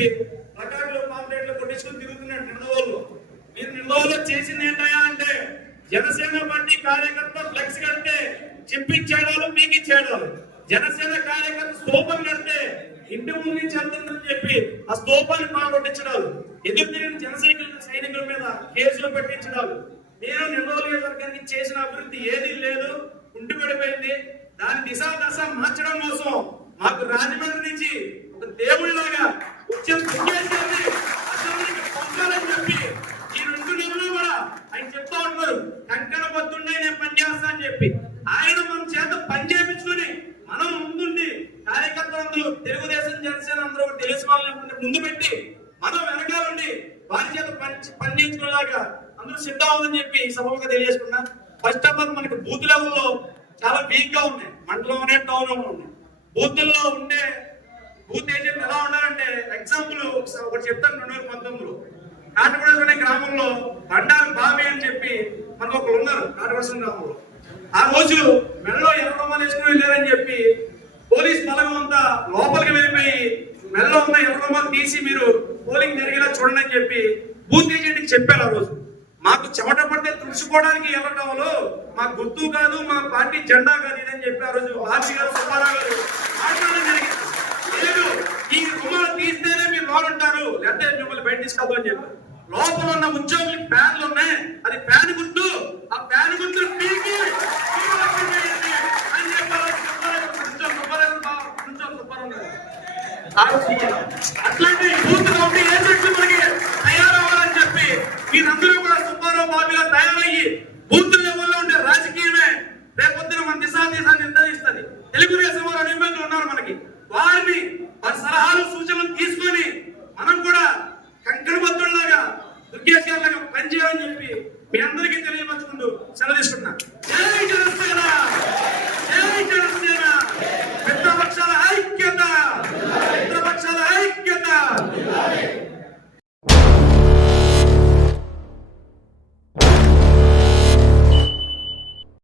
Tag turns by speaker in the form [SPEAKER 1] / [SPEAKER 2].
[SPEAKER 1] చెప్పి ప్లకార్డులు పాంప్లెట్లు కొట్టించుకుని తిరుగుతున్నాడు నిర్దోళ్ళు మీరు నిర్దోళ్ళు చేసింది ఏంటయా అంటే జనసేన పార్టీ కార్యకర్త ఫ్లెక్స్ కడితే చెప్పించేడాలు మీకు ఇచ్చేడాలు జనసేన కార్యకర్త స్తూపం కడితే ఇంటి ముందు నుంచి చెప్పి ఆ స్తూపాన్ని పాగొట్టించడాలు ఎదురు తిరిగిన జనసైనికుల సైనికుల మీద కేసులు పెట్టించడాలు? నేను నిర్దోలు వర్గానికి చేసిన అభివృద్ధి ఏదీ లేదు ఉండి పడిపోయింది. దాని దిశా దశ మార్చడం కోసం మాకు రాజమండ్రి నుంచి ఒక దేవుళ్ళగా పంపాలని చెప్పి ఈ రెండు నెలలు కూడా ఆయన చెప్తా ఉంటారు కంకణ పొద్దున్నే నేను పనిచేస్తా అని చెప్పి ఆయన మన చేత పని చేపించుకుని మనం ముందుండి కార్యకర్తలందరూ తెలుగుదేశం జనసేన అందరూ కూడా తెలుసు వాళ్ళని ముందు పెట్టి మనం వెనకాలండి వారి చేత పని పని చేయించుకునేలాగా అందరూ సిద్ధం అవుతుందని చెప్పి ఈ సభగా తెలియజేసుకున్నా ఫస్ట్ ఆఫ్ ఆల్ మనకి బూత్ లెవెల్లో చాలా వీక్గా ఉన్నాయి మండలంలోనే టౌన్ ఉన్నాయి బూతుల్లో ఉండే బూత్ ఏజెంట్ ఎలా ఉండాలంటే ఎగ్జాంపుల్ ఒకటి చెప్తాను రెండు వేల పంతొమ్మిదిలో. కాటగూడ అనే గ్రామంలో బండారు బావి అని చెప్పి మనకు ఒకరు ఉన్నారు కాటగూడ గ్రామంలో. ఆ రోజు మెడలో ఎర్ర రూపాయలు వేసుకుని వెళ్ళారని చెప్పి పోలీస్ బలగం అంతా లోపలికి వెళ్ళిపోయి మెడలో ఉన్న ఎర్ర తీసి మీరు పోలింగ్ జరిగేలా చూడండి అని చెప్పి బూత్ ఏజెంట్కి చెప్పారు ఆ రోజు. మాకు చెమట పడితే తుడుచుకోవడానికి ఎర్రటంలో మా గుర్తు కాదు మా పార్టీ జెండా కాదు ఇదని చెప్పి ఆ రోజు ఆర్సీ గారు సుబ్బారావు గారు మాట్లాడడం జరిగింది లేదు ఈ రుమాలు తీస్తేనే మీరు లోన్ లేకపోతే మిమ్మల్ని బయట తీసుకోవద్దు అని చెప్పారు. లోపల ఉన్న ఉద్యోగులకి ఫ్యాన్లు ఉన్నాయి. అది ఫ్యాన్ గుర్తు ఆ ఫ్యాన్ గుర్తు పీకి. మీరు ఓపెన్ చేయండి. అని చెప్పారు అట్లాంటి బూత్ కమిటీ ఏజెంట్లు మనకి? తయారవ్వాలని చెప్పి మీరందరూ కూడా సుబ్బారావు బాబుగా తయారయ్యి బూత్ లెవెల్లో ఉండే రాజకీయమే రేపొద్దున మన దిశా దిశాన్ని నిర్ణయిస్తుంది తెలుగుదేశం వారు అనుభవంలో ఉన్నారు మనకి. వారిని వారి సలహా పని చేయాలని చెప్పి మీ అందరికీ తెలియపరచుకుంటూ సెలవు తీసుకుంటున్నా.